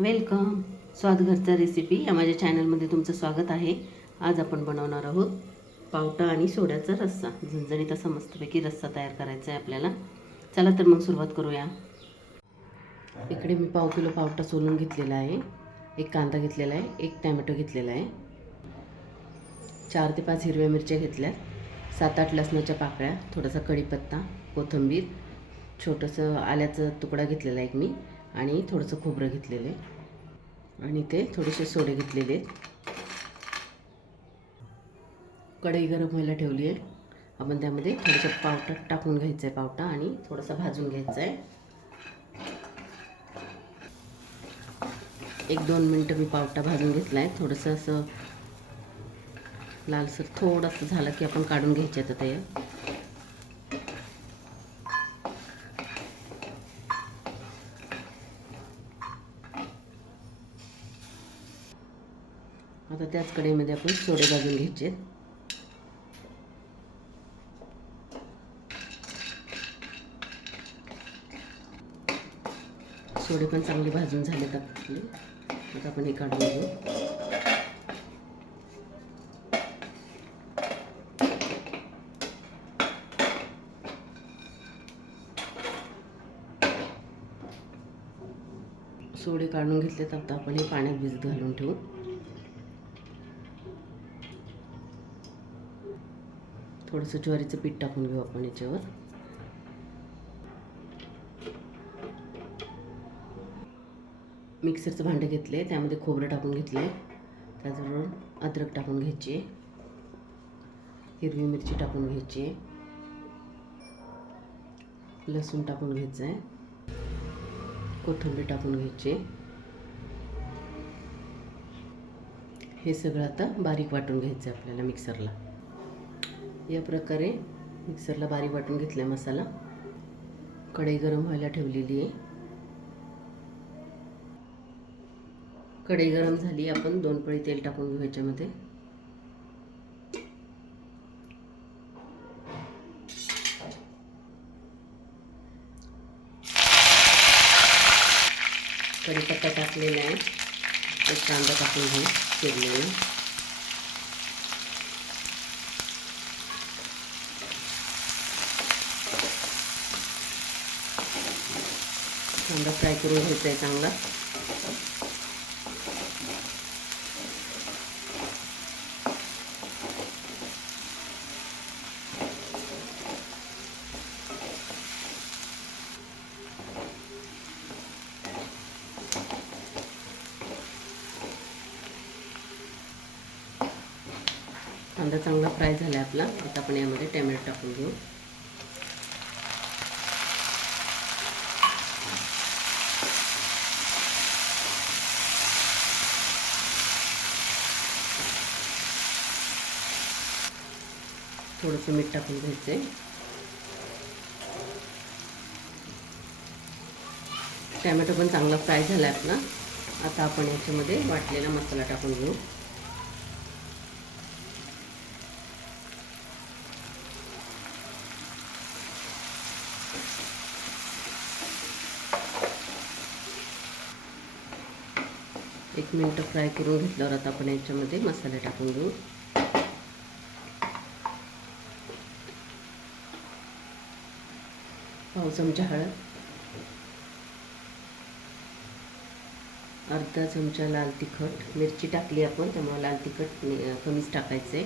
Welcome. स्वादघरचा recipe या माझ्या चॅनलमध्ये तुमचं स्वागत आहे. आज आपण बनवणार आहोत पावटा आणि सोड्याचा रस्सा. झणझणीत असा मस्तपैकी रस्सा तयार करायचा आहे आपल्याला. चला तर मग सुरुवात करूया. इकडे मी पाव किलो पावटा सोलून घेतलेला आहे. एक कांदा घेतलेला आहे एक टॅमॅटो घेतलेला आहे. चार ते पाच हिरव्या मिरच्या घेतल्यात. सात आठ लसणाच्या पाकळ्या थोडासा कढीपत्ता कोथिंबीर छोटंसं आल्याचा तुकडा घेतलेला एक मी. आणि थोडंसं खोबरं घेतलेलं आहे. आणि ते थोडेसे सोडे घेतलेले आहेत. कढई गरम व्हायला ठेवली आहे. आपण त्यामध्ये थोडंसं पावटा टाकून घ्यायचं आहे पावटा आणि थोडंसं भाजून घ्यायचं आहे. एक दोन मिनटं मी पावटा भाजून घेतला आहे थोडंसं असं लालसर थोडंसं झालं की आपण काढून घ्यायचं आता ते. आता त्याच कढईमध्ये आपण सोडे भाजून घ्यायचे. सोडे पण चांगले भाजून झालेत आपले. आता आपण हे काढून घेऊ. सोडे काढून घेतलेत आता आपण हे पाण्यात भिजत घालून ठेवू. थोडंसं ज्वारीचं पीठ टाकून घेऊ आपण याच्यावर. मिक्सरचं भांडं घेतलं आहे त्यामध्ये खोबरं टाकून घेतलं आहे त्याचबरोबर अद्रक टाकून घ्यायची. हिरवी मिरची टाकून घ्यायची. आहे लसूण टाकून घ्यायचं आहे कोथिंबीर टाकून घ्यायची. हे सगळं आता बारीक वाटून घ्यायचं आहे आपल्याला मिक्सरला. या प्रकारे मिक्सरला बारीक वाटून घेतला आहे मसाला. कढई गरम व्हायला ठेवलेली आहे. कढई गरम झाली आपण दोन पळी तेल टाकून घेऊ ह्याच्यामध्ये. कढीपत्ता टाकलेला आहे. एक कांदा टाकून घेऊ चिरलेला कांदा फ्राय करून घ्यायचा आहे चांगला. कांदा चांगला फ्राय झाला आहे आपला. आता आपण यामध्ये टॅमॅटो टाकून घेऊ. थोडंसं मीठ टाकून घ्यायचं आहे टॅमॅटो पण चांगला फ्राय झाला आहे आपला. आता आपण याच्यामध्ये वाटलेला मसाला टाकून घेऊ. एक मिनटं फ्राय करून घेतल्यावर आता आपण याच्यामध्ये मसाले टाकून घेऊ. पाव चमचा हळद. अर्धा चमचा लाल तिखट. मिरची टाकली आपण त्यामुळे लाल तिखट कमीच टाकायचं आहे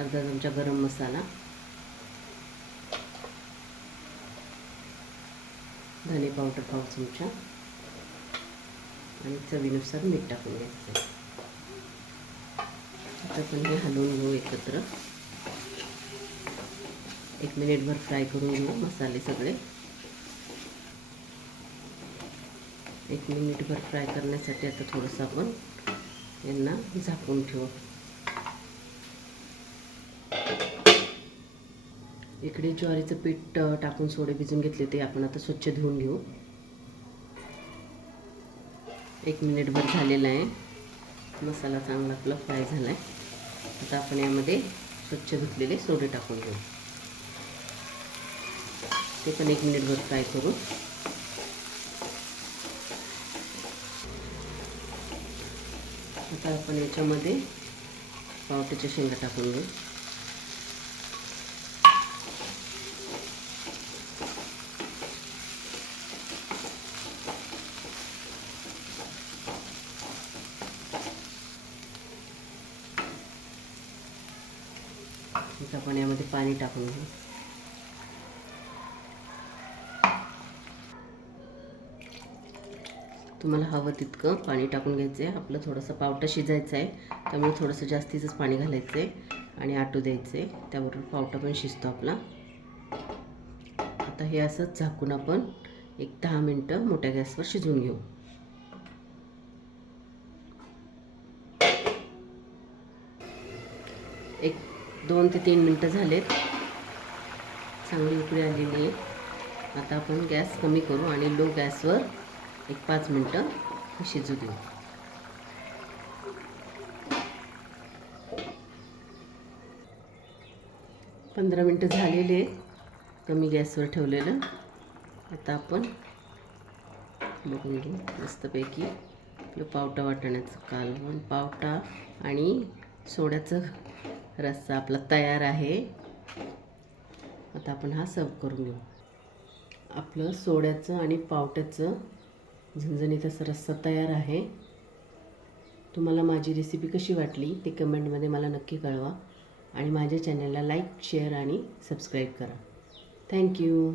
अर्धा चमचा गरम मसाला. धने पावडर पाव चमचा. आणि चवीनुसार मीठ टाकून घ्यायचं आता आपण हे हलवून घेऊ एकत्र. एक मिनिटभर फ्राय करून घेऊ मसाले सगळे. एक मिनिटभर फ्राय करण्यासाठी आता थोडंसं आपण यांना झाकून ठेवू. इकडे ज्वारीचं पीठ टाकून सोडे भिजून घेतले ते आपण आता स्वच्छ धुवून घेऊ. एक मिनिटभर झालेला आहे. मसाला चांगला आपला फ्राय झाला आहे आता आपण यामध्ये स्वच्छ धुतलेले सोडे टाकून घेऊ. ते पण एक मिनिटभर फ्राय करू. आता आपण याच्यामध्ये पावट्याच्या शेंगा टाकून घेऊ. आपण यामध्ये पाणी टाकून घेऊ. तुम्हाला हवं तितकं पाणी टाकून घ्यायचं आहे आपलं थोडंसं पावटा शिजायचं आहे त्यामुळे थोडंसं जास्तीचंच पाणी घालायचं आहे आणि आटू द्यायचं आहे त्याबरोबर पावटा पण शिजतो आपला. आता हे असंच झाकून आपण एक दहा मिनटं मोठ्या गॅसवर शिजवून घेऊ. एक दोन ते तीन मिनटं झालेत. चांगली उकळी आलेली आहे. आता आपण गॅस कमी करू आणि लो गॅसवर एक पाच मिनटं हे शिजू देऊ. पंधरा मिनटं झालेले आहेत. कमी गॅसवर ठेवलेलं. आता आपण बघून घेऊ मस्तपैकी. आपलं पावटा वाटण्याचं कालवण पावटा आणि सोड्याचं रस्सा आपला तयार आहे. आता आपण हा सर्व करून घेऊ. आपलं सोड्याचं आणि पावट्याचं झणझणीत रस्सा तयार आहे. तुम्हाला माझी रेसिपी कशी वाटली ते कमेंटमध्ये मला नक्की कळवा. आणि माझ्या चॅनलला लाईक शेअर आणि सबस्क्राईब करा. Thank you